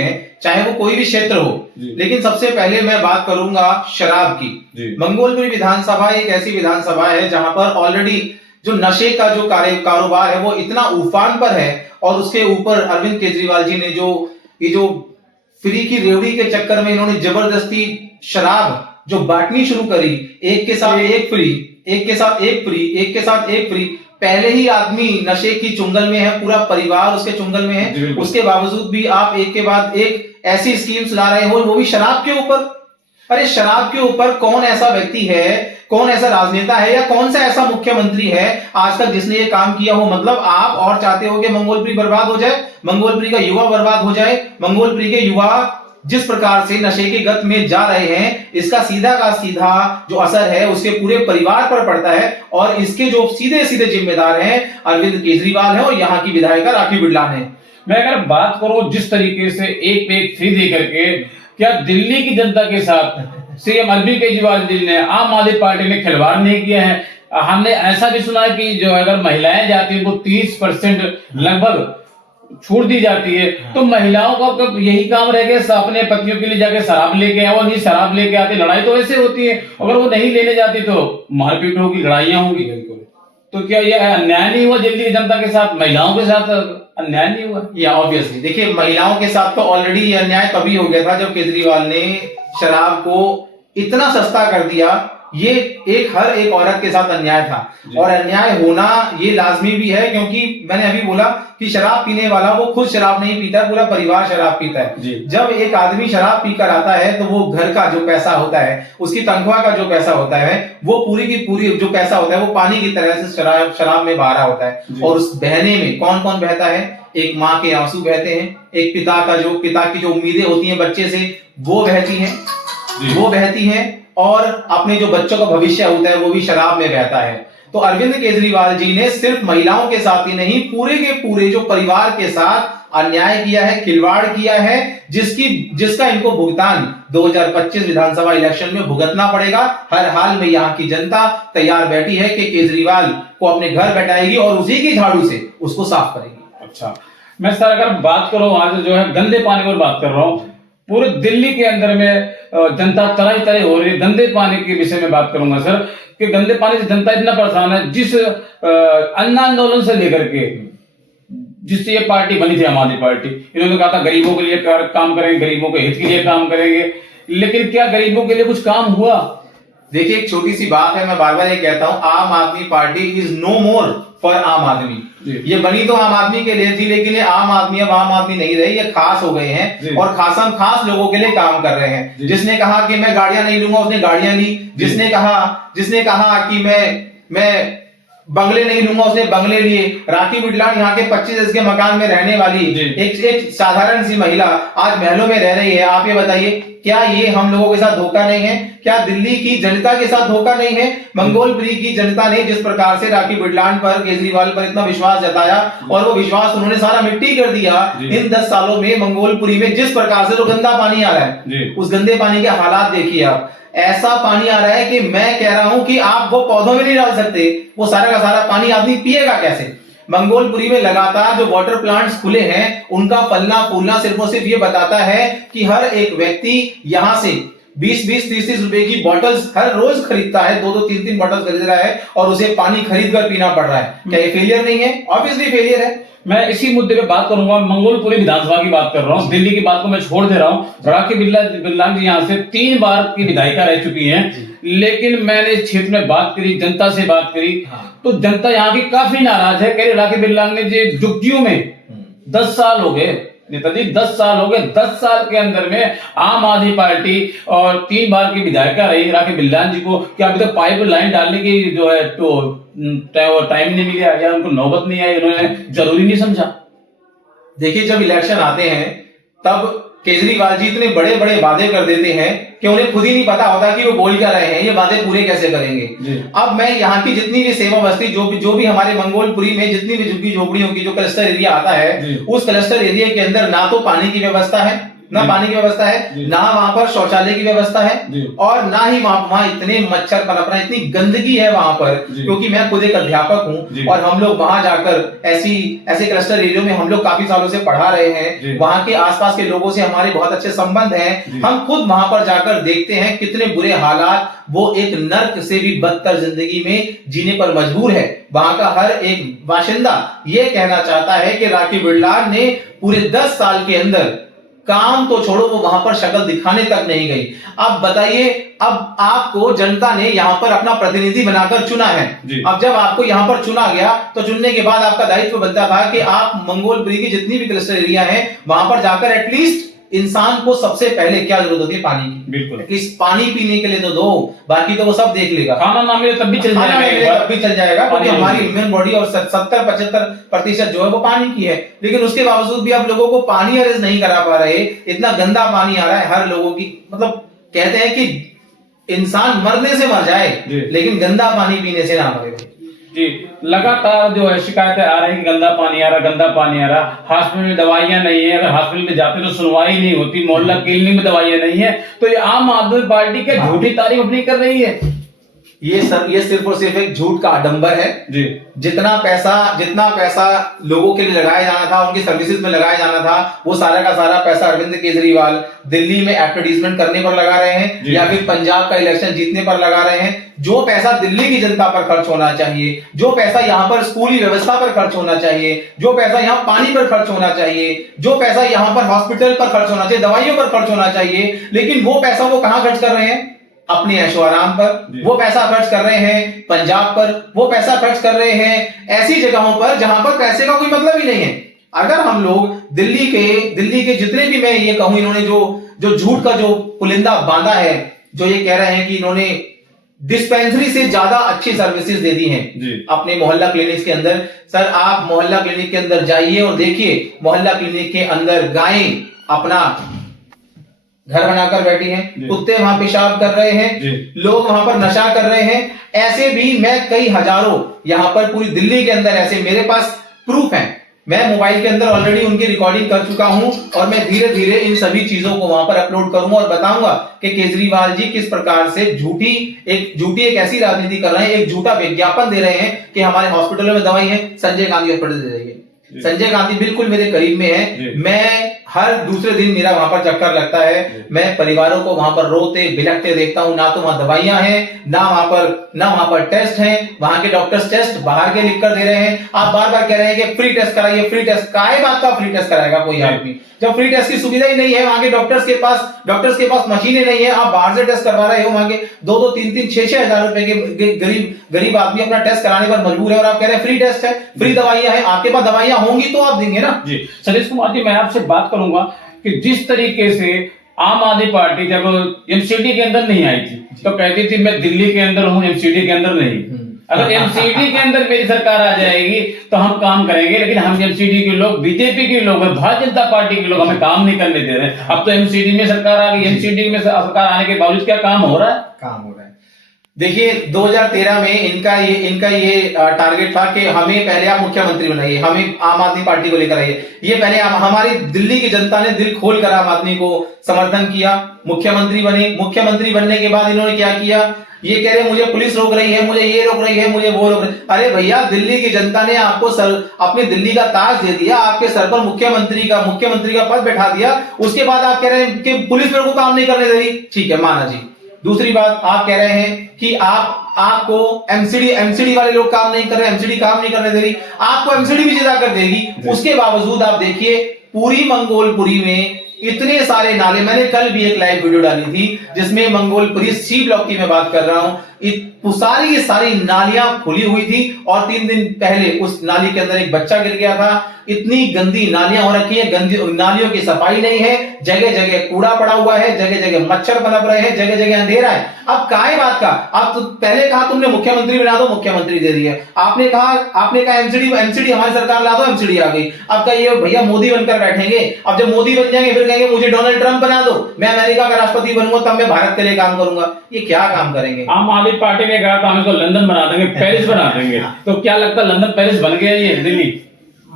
हैं, चाहे वो कोई भी क्षेत्र हो, लेकिन सबसे पहले मैं बात करूंगा शराब की। मंगोलपुरी विधानसभा एक ऐसी विधानसभा है जहां पर ऑलरेडी जो नशे का जो कारोबार है वो इतना उफान पर है, और उसके ऊपर अरविंद केजरीवाल जी ने जो फ्री की रेवड़ी के चक्कर में इन्होंने जबरदस्ती शराब जो बांटनी शुरू करी, एक के साथ एक फ्री, एक के साथ एक फ्री, एक के साथ एक फ्री। पहले ही आदमी नशे की चुंगल में है, पूरा परिवार उसके चुंगल में है, उसके बावजूद भी आप एक के बाद एक ऐसी स्कीम्स ला रहे हो, वो भी शराब के ऊपर। अरे शराब के ऊपर कौन ऐसा व्यक्ति है, कौन ऐसा राजनेता है, या कौन सा ऐसा मुख्यमंत्री है आज तक जिसने ये काम किया हो? मतलब आप और चाहते हो कि मंगोलपुरी बर्बाद हो जाए, मंगोलपुरी का युवा बर्बाद हो जाए। मंगोलपुरी के युवा जिस प्रकार से नशे के गत में जा रहे हैं, इसका सीधा का सीधा जो असर है उसके पूरे परिवार पर पड़ता है, और इसके जो सीधे सीधे जिम्मेदार हैं अरविंद केजरीवाल है और यहाँ की विधायिका राखी बिरलान है। मैं अगर बात करूं जिस तरीके से एक पे एक फ्री दे करके, क्या दिल्ली की जनता के साथ सीएम अरविंद केजरीवाल जी ने, आम आदमी पार्टी ने खिलवाड़ नहीं किया है? हमने ऐसा भी सुना है कि जो अगर महिलाएं जाती हैं वो 30% लगभग छूट दी जाती है, तो महिलाओं का यही काम रह गया अपने पतियों के लिए जाके शराब लेके आए, और नहीं शराब लेके आते, लड़ाई तो ऐसे होती है, अगर वो नहीं लेने जाती तो मारपीट होगी, लड़ाइयां होगी। तो क्या ये अन्याय नहीं हुआ दिल्ली की जनता के साथ, महिलाओं के साथ अन्याय नहीं हुआ? या ऑब्वियसली देखिए, महिलाओं के साथ तो ऑलरेडी ये अन्याय तभी हो गया था जब केजरीवाल ने शराब को इतना सस्ता कर दिया। ये हर एक औरत के साथ अन्याय था, और अन्याय होना ये लाजमी भी है, क्योंकि मैंने अभी बोला कि शराब पीने वाला वो खुद शराब नहीं पीता, पूरा परिवार शराब पीता है। जब एक आदमी शराब पीकर आता है तो वो घर का जो पैसा होता है, उसकी तनख्वाह का जो पैसा होता है, वो पूरी की पूरी जो पैसा होता है वो पानी की तरह से शराब में बहा रहा होता है। और उस बहने में कौन कौन बहता है? एक माँ के आंसू बहते हैं, एक पिता की जो उम्मीदें होती हैं बच्चे से वो बहती हैं, और अपने जो बच्चों का भविष्य होता है वो भी शराब में बहता है। तो अरविंद केजरीवाल जी ने सिर्फ महिलाओं के साथ ही नहीं, पूरे के पूरे जो परिवार के साथ अन्याय किया है, खिलवाड़ किया है, जिसका इनको भुगतान 2025 विधानसभा इलेक्शन में भुगतना पड़ेगा। हर हाल में यहाँ की जनता तैयार बैठी है कि केजरीवाल को अपने घर बैठाएगी और उसी की झाड़ू से उसको साफ करेगी। अच्छा, मैं सर अगर बात करूं आज जो है गंदे पानी पर बात कर रहा हूं, पूरे दिल्ली के अंदर में जनता तरह तरह हो रही है। गंदे पानी के विषय में बात करूंगा सर, कि गंदे पानी से जनता इतना परेशान है, जिस अन्न आंदोलन से लेकर के जिससे ये पार्टी बनी थी आम आदमी पार्टी, इन्होंने कहा था गरीबों के लिए काम करेंगे, गरीबों के हित के लिए काम करेंगे, लेकिन क्या गरीबों के लिए कुछ काम हुआ? देखिए, एक छोटी सी बात है, मैं बार बार ये कहता हूं, Aam Aadmi party is no more for Aam Aadmi. ये बनी तो आम आदमी के लिए थी, लेकिन ये आम आदमी अब आम आदमी नहीं रही, ये खास हो गए हैं और खासम खास लोगों के लिए काम कर रहे हैं। जिसने कहा कि मैं गाड़ियां नहीं लूंगा उसने गाड़ियां ली, जिसने कहा कि मैं बंगले नहीं लूंगा उसने बंगले लिए। राखी बिरलान यहाँ के 25 के मकान में रहने वाली एक साधारण सी महिला आज महलों में रह रही है। आप ये बताइए, क्या ये हम लोगों के साथ धोखा नहीं है? क्या दिल्ली की जनता के साथ धोखा नहीं है? मंगोलपुरी की जनता ने जिस प्रकार से राखी बिरलान पर, केजरीवाल पर इतना विश्वास जताया, और वो विश्वास उन्होंने सारा मिट्टी कर दिया इन 10 सालों में। मंगोलपुरी में जिस प्रकार से जो गंदा पानी आ रहा है, उस गंदे पानी के हालात देखिए आप। ऐसा पानी आ रहा है कि मैं कह रहा हूं कि आप वो पौधों में नहीं डाल सकते, वो सारा का सारा पानी आदमी पिएगा कैसे? मंगोलपुरी में लगातार जो वाटर प्लांट्स खुले हैं, उनका फलना फूलना सिर्फ और सिर्फ ये बताता है कि हर एक व्यक्ति यहां से 20-20, 30-30 रुपए की बॉटल्स हर रोज खरीदता है, 2-2, 3-3 बॉटल्स खरीद रहा है, और उसे पानी खरीद कर पीना पड़ रहा है। क्या ये फेलियर नहीं है? ऑब्वियसली फेलियर है। मैं इसी मुद्दे पे बात करूंगा, मंगोलपुरी विधानसभा की बात कर रहा हूँ, दिल्ली की बात को मैं छोड़ दे रहा हूँ। राखी बिरलान जी यहाँ से 3 बार की विधायिका रह चुकी हैं, लेकिन मैंने इस क्षेत्र में बात करी, जनता से बात करी, तो जनता यहाँ की काफी नाराज है। कह रही राखी बिरलान ने जो जुग्जियों में 10 साल हो गए, नेताजी 10 साल हो गए, 10 साल के अंदर में आम आदमी पार्टी और 3 बार की विधायिका रही राखी बिरलान जी को, क्या अभी तक पाइप लाइन डालने की जो है तो टाइम नहीं मिला, या उनको नौबत नहीं आई, उन्होंने जरूरी नहीं समझा? देखिए, जब इलेक्शन आते हैं तब केजरीवाल जी इतने बड़े बड़े वादे कर देते हैं कि उन्हें खुद ही नहीं पता होता कि वो बोल क्या रहे हैं, ये वादे पूरे कैसे करेंगे। अब मैं यहाँ की जितनी भी सेवा बस्ती, जो भी हमारे मंगोलपुरी में जितनी भी झुग्गी झोपड़ियों की जो क्लस्टर एरिया आता है, उस क्लस्टर एरिया के अंदर ना तो पानी की व्यवस्था है, ना पानी की व्यवस्था है, ना वहां पर शौचालय की व्यवस्था है, और ना ही वहां इतने मच्छर पनप रहे हैं, इतनी गंदगी है वहां पर। क्योंकि मैं खुद एक अध्यापक हूं और हम लोग वहां जाकर ऐसे क्लस्टर एरिया में हम लोग काफी सालों से पढ़ा रहे हैं, वहां के आसपास के लोगों से हमारे बहुत अच्छे संबंध हैं। हम खुद वहां पर जाकर देखते हैं कितने बुरे हालात, वो एक नर्क से भी बदतर जिंदगी में जीने पर मजबूर है। वहां का हर एक बाशिंदा ये कहना चाहता है कि राखी बिरला ने पूरे 10 साल के अंदर काम तो छोड़ो, वो वहां पर शक्ल दिखाने तक नहीं गई। अब बताइए, अब आपको जनता ने यहां पर अपना प्रतिनिधि बनाकर चुना है। अब जब आपको यहां पर चुना गया तो चुनने के बाद आपका दायित्व बनता था कि आप मंगोलपुरी की जितनी भी क्लस्टर एरिया है वहां पर जाकर एटलीस्ट इंसान को सबसे पहले क्या जरूरत होती है, पानी की। बिल्कुल, इस पानी पीने के लिए तो दो, बाकी तो वो सब देख लेगा। खाना ना मिले तब भी चल जाएगा, तब भी चल जाएगा, क्योंकि हमारी ह्यूमन बॉडी और 70-75% जो है वो पानी की है। लेकिन उसके बावजूद भी आप लोगों को पानी अरेंज नहीं करा पा रहे। इतना गंदा पानी आ रहा है हर लोगों की, मतलब कहते हैं कि इंसान मरने से मर जाए लेकिन गंदा पानी पीने से ना मरे। जी, लगातार जो है शिकायतें आ रही है कि गंदा पानी आ रहा, गंदा पानी आ रहा। हॉस्पिटल में दवाइयां नहीं है, अगर हॉस्पिटल में जाते तो सुनवाई नहीं होती, मोहल्ला क्लिनिक में दवाइयां नहीं है, तो ये आम आदमी पार्टी के झूठी तारीफ अपनी कर रही है। ये सिर्फ और सिर्फ एक झूठ का आडंबर है जी। जितना पैसा लोगों के लिए लगाया जाना था, उनकी सर्विसेज में लगाया जाना था, वो सारा का सारा पैसा अरविंद केजरीवाल दिल्ली में एडवर्टीजमेंट करने पर लगा रहे हैं या फिर पंजाब का इलेक्शन जीतने पर लगा रहे हैं। जो पैसा दिल्ली की जनता पर खर्च होना चाहिए, जो पैसा यहाँ पर स्कूली व्यवस्था पर खर्च होना चाहिए, जो पैसा यहाँ पानी पर खर्च होना चाहिए, जो पैसा यहाँ पर हॉस्पिटल पर खर्च होना चाहिए, दवाइयों पर खर्च होना चाहिए, लेकिन वो पैसा वो कहां खर्च कर रहे हैं? अपने ऐशो आराम पर। वो पैसा खर्च कर रहे हैं पंजाब पर, वो पैसा खर्च कर रहे हैं ऐसी जगहों पर जहां पर पैसे का कोई मतलब ही नहीं है। अगर हम लोग दिल्ली के जितने भी, मैं ये कहूं, इन्होंने जो झूठ का जो पुलिंदा बांधा है, जो ये कह रहे हैं कि इन्होंने डिस्पेंसरी से ज्यादा अच्छी सर्विसेज दे दी हैं अपने मोहल्ला क्लिनिक के अंदर। सर, आप मोहल्ला क्लिनिक के अंदर जाइए और देखिए, मोहल्ला क्लिनिक के अंदर गायें अपना घर बनाकर बैठी हैं, कुत्ते वहां पेशाब कर रहे हैं, लोग वहां पर नशा कर रहे हैं। ऐसे भी मैं कई हजारों यहाँ पर पूरी दिल्ली के अंदर ऐसे मेरे पास प्रूफ हैं। मैं मोबाइल के अंदर ऑलरेडी उनकी रिकॉर्डिंग कर चुका हूं और मैं धीरे धीरे इन सभी चीजों को वहां पर अपलोड करूंगा और बताऊंगा कि केजरीवाल जी किस प्रकार से झूठी एक ऐसी राजनीति कर रहे हैं, एक झूठा विज्ञापन दे रहे हैं कि हमारे हॉस्पिटलों में दवाई है, संजय गांधी हॉस्पिटल दे जाइए। संजय गांधी बिल्कुल मेरे करीब में है, मैं हर दूसरे दिन मेरा वहां पर चक्कर लगता है, मैं परिवारों को वहां पर रोते बिलखते देखता हूं। ना तो वहां दवाइयां हैं, ना वहां पर टेस्ट हैं। वहां के डॉक्टर्स टेस्ट बाहर के लिख कर दे रहे हैं। आप बार बार कह रहे हैं कि फ्री टेस्ट कराइए, फ्री टेस्ट। काय बात का फ्री टेस्ट कराएगा कोई आदमी, जब फ्री टेस्ट की सुविधा ही नहीं है? वहां के डॉक्टर्स के पास मशीनें नहीं है, आप बाहर से टेस्ट करवा रहे हो। वहां के 2-2, 3-3, 6-6 हजार रुपए के गरीब आदमी अपना टेस्ट कराने पर मजबूर है और आप कह रहे हैं फ्री टेस्ट है, फ्री दवाइयां है। आपके पास दवाइयां होंगी तो आप देंगे ना जी। सतीश कुमार जी, मैं आपसे बात करूंगा कि जिस तरीके से आम आदमी पार्टी जब एमसीडी के अंदर नहीं आई थी तो कहती थी मैं दिल्ली के अंदर हूं, एमसीडी के अंदर नहीं। अगर एमसीडी के अंदर मेरी सरकार आ जाएगी तो हम काम करेंगे, लेकिन हम एमसीडी के लोग, बीजेपी के लोग, भारतीय जनता पार्टी के लोग हमें काम नहीं करने दे रहे। अब तो एमसीडी में सरकार आ गई, एमसीडी में सरकार आने के बावजूद क्या काम हो रहा है? काम हो रहा है। देखिए 2013 में इनका ये टारगेट था कि हमें पहले आप मुख्यमंत्री बनाइए, हमें आम आदमी पार्टी को लेकर आइए। ये पहले हमारी दिल्ली की जनता ने दिल खोलकर आम आदमी को समर्थन किया, मुख्यमंत्री बने। मुख्यमंत्री बनने के बाद इन्होंने क्या किया? ये कह रहे मुझे पुलिस रोक रही है, मुझे ये रोक रही है, मुझे वो रोक रही है। अरे भैया, दिल्ली की जनता ने आपको अपने दिल्ली का ताज दे दिया, आपके सर पर मुख्यमंत्री का पद बैठा दिया। उसके बाद आप कह रहे हैं कि पुलिस मेरे को काम नहीं करने दे रही। ठीक है, माना जी। दूसरी बात, आप कह रहे हैं कि आपको एमसीडी वाले लोग काम नहीं कर रहे, एमसीडी काम नहीं करने दे रही, आपको एमसीडी भी जिता कर देगी। उसके बावजूद आप देखिए पूरी मंगोलपुरी में इतने सारे नाले, मैंने कल भी एक लाइव वीडियो डाली थी जिसमें मंगोलपुरी सी ब्लॉक की मैं बात कर रहा हूं, सारी की सारी नालियां खुली हुई थी और 3 दिन पहले उस नाली के अंदर एक बच्चा गिर गया था। इतनी गंदी नालियां हो रखी है, गंदी नालियों की सफाई नहीं है, जगह जगह कूड़ा पड़ा हुआ है, जगह जगह मच्छर पनप रहे हैं, जगह जगह अंधेरा है। अब काय बात का? अब तो पहले कहा तुमने मुख्यमंत्री बना दो, मुख्यमंत्री दे दिया। आपने कहा एमसीडी हमारी सरकार ला दो, एमसीडी आ गई। अब कहिए भैया मोदी बनकर बैठेंगे, अब जब मोदी बन जाएंगे फिर कहेंगे मुझे डोनाल्ड ट्रंप बना दो, मैं अमेरिका का राष्ट्रपति बनूंगा तब मैं भारत के लिए काम करूंगा। ये क्या काम करेंगे? आम आदमी पार्टी ने कहा था हम इसको लंदन बना देंगे, पेरिस बना देंगे, तो क्या लगता है लंदन पेरिस बन गया ये दिल्ली?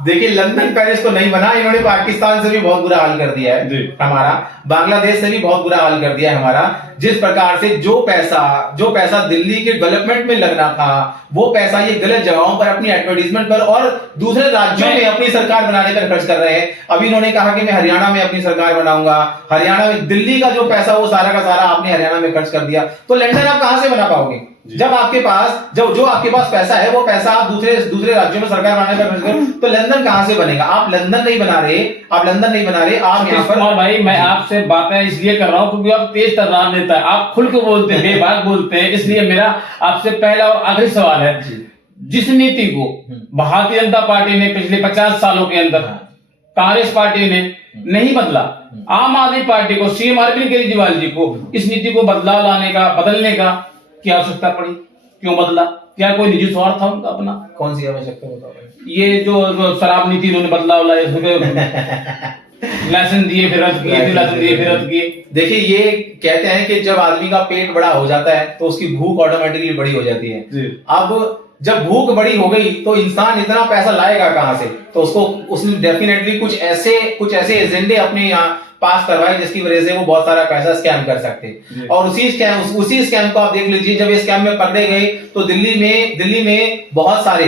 देखिए लंदन पेरिस तो नहीं बना, इन्होंने पाकिस्तान से भी बहुत बुरा हाल कर दिया है हमारा, बांग्लादेश से भी बहुत बुरा हाल कर दिया है हमारा। जिस प्रकार से जो पैसा दिल्ली के डेवलपमेंट में लगना था, वो पैसा ये गलत जगहों पर अपनी एडवर्टीजमेंट पर और दूसरे राज्यों में अपनी सरकार बनाने पर खर्च कर रहे हैं। अभी इन्होंने कहा कि मैं हरियाणा में अपनी सरकार बनाऊंगा, हरियाणा में दिल्ली का जो पैसा वो सारा का सारा आपने हरियाणा में खर्च कर दिया, तो लंदन आप कहां से बना पाओगे जब आपके पास जो आपके पास पैसा है वो पैसा आप दूसरे राज्यों में सरकार बनाने पर खर्च करो, तो लंदन कहां से बनेगा? आप लंदन नहीं बना रहे, आप यहाँ पर। भाई मैं आपसे बातें इसलिए कर रहा हूं क्योंकि आप तेज तर्रार नेता है, आप खुल के बोलते हैं, बेबाक बोलते हैं, इसलिए मेरा आपसे पहला और आखिरी सवाल है, जिस नीति को भारतीय जनता पार्टी ने पिछले 50 सालों के अंदर कांग्रेस पार्टी ने नहीं बदला, आम आदमी पार्टी को, सीएम अरविंद केजरीवाल जी को इस नीति को बदलने का क्या आवश्यकता पड़ी? क्यों बदला? क्या कोई निजी स्वार्थ था उनका अपना? कौन सी आवश्यकता बताओ? ये जो शराब नीति उन्होंने बदला लाइसेंस दिए फिर रद्द किए, फिर लाइसेंस दिए फिर रद्द किए। देखिए ये कहते हैं कि जब आदमी का पेट बड़ा हो जाता है तो उसकी भूख ऑटोमेटिकली बड़ी हो जाती है। अब जब भूख बड़ी हो गई तो इंसान इतना पैसा लाएगा कहां से? तो उसने डेफिनेटली कुछ ऐसे एजेंडे अपने यहाँ पास करवाए जिसकी वजह से वो बहुत सारा पैसा स्कैम कर सकते। और उसी स्कैम को आप देख लीजिए, जब इस स्कैम में पकड़े गए तो दिल्ली में बहुत सारे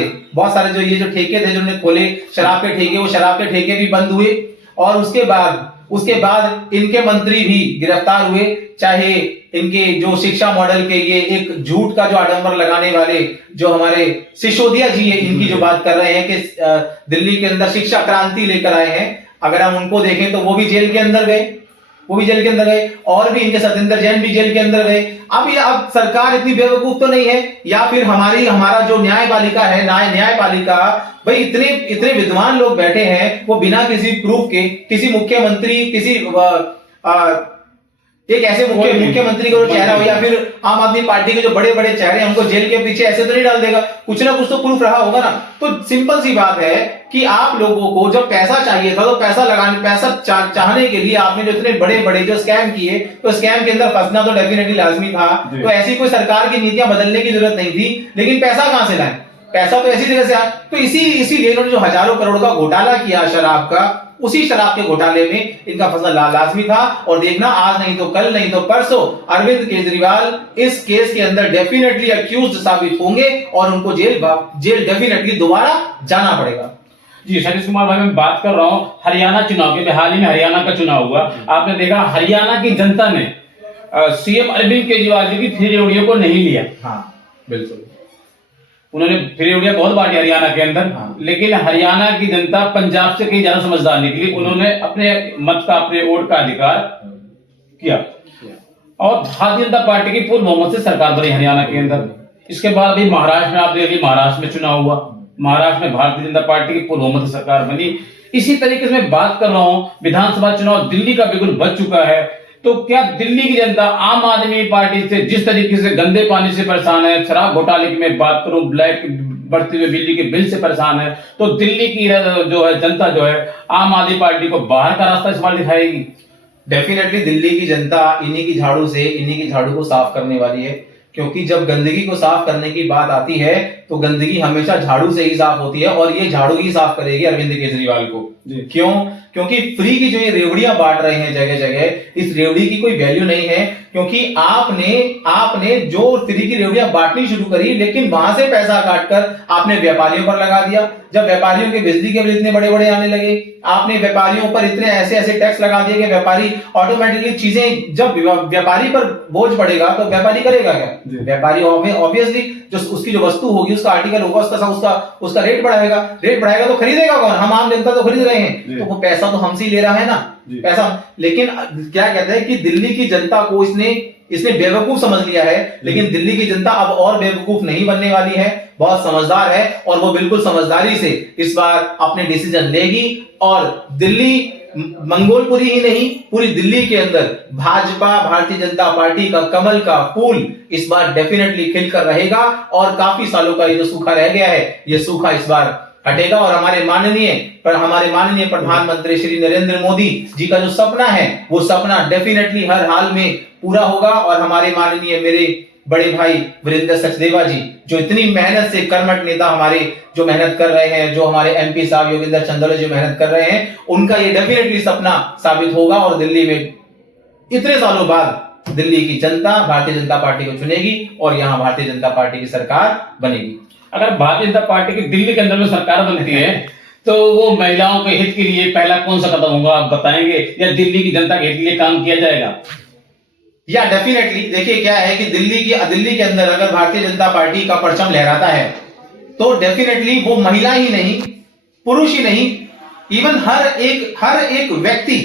जो ठेके थे जो उन्होंने खोले, शराब के ठेके, वो शराब के ठेके भी बंद हुए। और उसके बाद इनके मंत्री भी गिरफ्तार हुए। चाहे इनके जो शिक्षा मॉडल के ये एक झूठ का जो आडंबर लगाने वाले जो हमारे सिसोदिया जी है, इनकी जो बात कर रहे हैं कि दिल्ली के अंदर शिक्षा क्रांति लेकर आए हैं, अगर हम उनको देखें तो वो भी जेल के अंदर गए, और भी इनके सत्येंद्र जैन भी जेल के अंदर गए। अब सरकार इतनी बेवकूफ तो नहीं है, या फिर हमारा जो न्यायपालिका है, न्यायपालिका भाई इतने विद्वान लोग बैठे हैं, वो बिना किसी प्रूफ के किसी मुख्यमंत्री एक ऐसे मुख्यमंत्री का जो चेहरा हो, या फिर आम आदमी पार्टी के जो बड़े बड़े चेहरे हैं, उनको जेल के पीछे ऐसे तो नहीं डाल देगा, कुछ ना कुछ तो प्रूफ रहा होगा ना। तो सिंपल सी बात है कि आप लोगों को जब पैसा चाहिए था तो पैसा चाहने के लिए आपने जो इतने बड़े बड़े जो स्कैम किए, तो स्कैम के अंदर फंसना तो डेफिनेटली लाजमी था। तो ऐसी कोई सरकार की नीतियां बदलने की जरूरत नहीं थी, लेकिन पैसा कहां से लाए? पैसा तो ऐसी जगह से आया। तो इसीलिए इन्होंने जो हजारों करोड़ का घोटाला किया शराब का, उसी शराब के घोटाले में इनका फंसना लाजमी था। और देखना आज नहीं तो कल, नहीं तो परसों अरविंद केजरीवाल इस केस के अंदर डेफिनेटली अक्यूज्ड साबित होंगे और उनको जेल डेफिनेटली दोबारा जाना पड़ेगा। जी सतीश कुमार भाई, मैं बात कर रहा हूं हरियाणा चुनाव के। हाल ही में हरियाणा का चुनाव हुआ, आपने देखा हरियाणा की जनता ने सीएम अरविंद केजरीवाल जी की फ्री रेवड़ियों को नहीं लिया। हाँ बिल्कुल, उन्होंने फ्री रेवड़ियां बहुत बांटी हरियाणा के अंदर। हाँ। लेकिन हरियाणा की जनता पंजाब से कहीं ज्यादा समझदार निकली, उन्होंने अपने मत का, अपने वोट का अधिकार किया और भारतीय जनता पार्टी की पूर्ण बहुमत से सरकार बनी हरियाणा के अंदर। इसके बाद अभी महाराष्ट्र में आप देखिए, महाराष्ट्र में चुनाव हुआ, महाराष्ट्र में भारतीय जनता पार्टी की पूर्ण बहुमत से सरकार बनी। इसी तरीके से मैं बात कर रहा हूं, विधानसभा चुनाव दिल्ली का बिल्कुल बच चुका है। तो क्या दिल्ली की जनता आम आदमी पार्टी से जिस तरीके से गंदे पानी से परेशान है, शराब घोटाले की मैं बात करूं, ब्लैक बढ़ते हुए बिजली के बिल से परेशान है, तो दिल्ली की जो है जनता जो है आम आदमी पार्टी को बाहर का रास्ता इस बार दिखाएगी? डेफिनेटली दिल्ली की जनता इन्हीं की झाड़ू को साफ करने वाली है, क्योंकि जब गंदगी को साफ करने की बात आती है तो गंदगी हमेशा झाड़ू से ही साफ होती है, और ये झाड़ू ही साफ करेगी अरविंद केजरीवाल को। क्यों? क्योंकि फ्री की जो ये रेवड़ियां बांट रहे हैं जगह जगह, इस रेवड़ी की कोई वैल्यू नहीं है, क्योंकि आपने जो फ्री की रेवड़ियां बांटनी शुरू करी, लेकिन वहां से पैसा काटकर आपने व्यापारियों पर लगा दिया। जब व्यापारियों के बिजली के बिल इतने बड़े बड़े आने लगे, आपने व्यापारियों पर इतने ऐसे टैक्स लगा दिए कि व्यापारी ऑटोमेटिकली चीजें, जब व्यापारी पर बोझ पड़ेगा तो व्यापारी करेगा क्या? व्यापारी ऑब्वियसली जो उसकी जो वस्तु होगी, उसका आर्टिकल होगा, उसका रेट बढ़ाएगा तो खरीदेगा कौन? हम आम जनता तो खरीद रहे हैं, तो वो पैसा तो हमसे ही ले रहा है ना पैसा। लेकिन क्या कहते हैं कि दिल्ली की जनता को इसने बेवकूफ समझ लिया है, लेकिन दिल्ली की जनता अब और बेवकूफ नहीं बनने वाली है, बहुत समझदार है, और वो बिल्कुल समझदारी से इस बार अपने डिसीजन लेगी। और दिल्ली मंगोलपुरी ही नहीं, पूरी दिल्ली के अंदर भाजपा, भारतीय जनता पार्टी का कमल का फूल इस बार डेफिनेटली खिलकर रहेगा, और काफी सालों का ये जो सूखा रह गया है, ये सूखा इस बार हटेगा। और हमारे माननीय प्रधानमंत्री श्री नरेंद्र मोदी जी का जो सपना है, वो सपना डेफिनेटली हर हाल में पूरा होगा। और हमारे माननीय बड़े भाई वीरेंद्र सचदेवा जी, जो इतनी मेहनत से कर्मठ नेता हमारे जो मेहनत कर रहे हैं, जो हमारे एमपी साहब योगेंद्र चंदोले जो मेहनत कर रहे हैं, उनका ये डेफिनेटली सपना साबित होगा और दिल्ली में इतने सालों बाद दिल्ली की जनता भारतीय जनता पार्टी को चुनेगी और यहाँ भारतीय जनता पार्टी की सरकार बनेगी। अगर भारतीय जनता पार्टी की दिल्ली के अंदर में सरकार बनती है तो वो महिलाओं के हित के लिए पहला कौन सा कदम होगा, आप बताएंगे, या दिल्ली की जनता के हित के लिए काम किया जाएगा? या डेफिनेटली देखिए क्या है कि दिल्ली के अंदर अगर भारतीय जनता पार्टी का परचम लहराता है तो डेफिनेटली वो महिला ही नहीं, पुरुष ही नहीं, इवन हर एक व्यक्ति,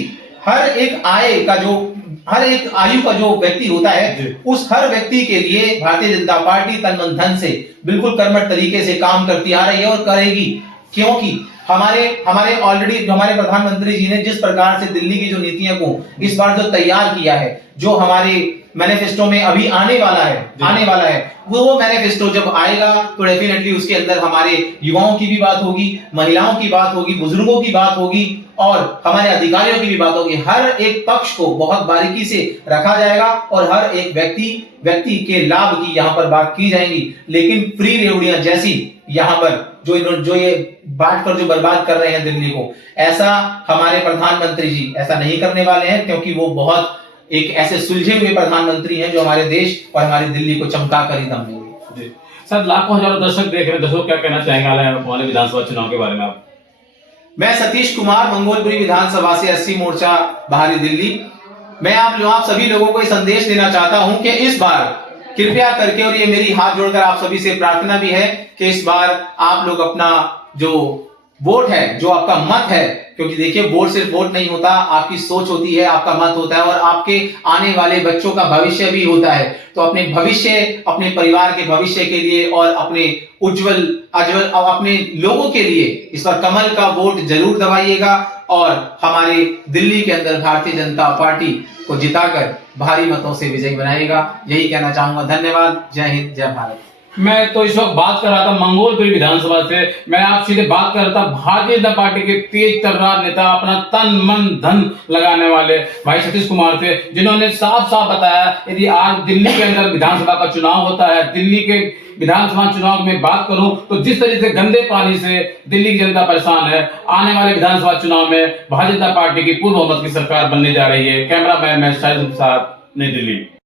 हर एक आयु का जो व्यक्ति होता है, उस हर व्यक्ति के लिए भारतीय जनता पार्टी तन मन धन से बिल्कुल कर्मठ तरीके से काम करती आ रही है और करेगी। क्योंकि हमारे ऑलरेडी हमारे प्रधानमंत्री जी ने जिस प्रकार से दिल्ली की जो नीतियों को इस बार जो तैयार किया है, जो हमारे मैनिफेस्टो में अभी आने वाला है, वो मैनिफेस्टो जब आएगा तो डेफिनेटली उसके अंदर हमारे युवाओं की भी बात होगी, महिलाओं की बात होगी, बुजुर्गों की बात होगी और हमारे अधिकारियों की भी बात होगी। हर एक पक्ष को बहुत बारीकी से रखा जाएगा और हर एक व्यक्ति के लाभ की यहाँ पर बात की जाएगी। लेकिन फ्री रेवड़ियां जैसी यहाँ पर जो ये बांट कर जो बर्बाद कर रहे हैं दिल्ली को, ऐसा हमारे प्रधानमंत्री जी ऐसा नहीं करने वाले हैं, क्योंकि वो बहुत एक ऐसे सुलझे हुए प्रधानमंत्री हैं जो हमारे देश और हमारी दिल्ली को चमका कर ही दम देंगे। सर, लाखों हजारों दर्शक देख रहे हैं, दर्शकों क्या कहना चाहेंगे आने वाले विधानसभा चुनाव के बारे में आप? मैं सतीश कुमार, मंगोलपुरी विधानसभा से 80 मोर्चा बाहरी दिल्ली। मैं आप सभी लोगों को ये संदेश देना चाहता हूं कि इस बार कृपया करके, और ये मेरी हाथ जोड़कर आप सभी से प्रार्थना भी है कि इस बार आप लोग अपना जो वोट है, जो आपका मत है, क्योंकि देखिए वोट सिर्फ वोट नहीं होता, आपकी सोच होती है, आपका मत होता है और आपके आने वाले बच्चों का भविष्य भी होता है। तो अपने भविष्य, अपने परिवार के भविष्य के लिए और अपने उज्जवल अपने लोगों के लिए इस बार कमल का वोट जरूर दबाइएगा और हमारे दिल्ली के अंदर भारतीय जनता पार्टी को जिताकर भारी मतों से विजयी बनाएगा। यही कहना चाहूंगा। धन्यवाद। जय हिंद, जय भारत। मैं तो इस वक्त बात कर रहा था मंगोलपुरी विधानसभा से। मैं आप सीधे बात कर रहा था भारतीय जनता पार्टी के तेज तर्रार नेता, अपना तन मन धन लगाने वाले भाई सतीश कुमार से, जिन्होंने साफ साफ बताया यदि आज दिल्ली के अंदर विधानसभा का चुनाव होता है, दिल्ली के विधानसभा चुनाव में बात करूं तो जिस तरीके से गंदे पानी से दिल्ली की जनता परेशान है, आने वाले विधानसभा चुनाव में भारतीय जनता पार्टी की पूर्ण बहुमत की सरकार बनने जा रही है। कैमरा मैन मैं शाहिद साहब, नई दिल्ली।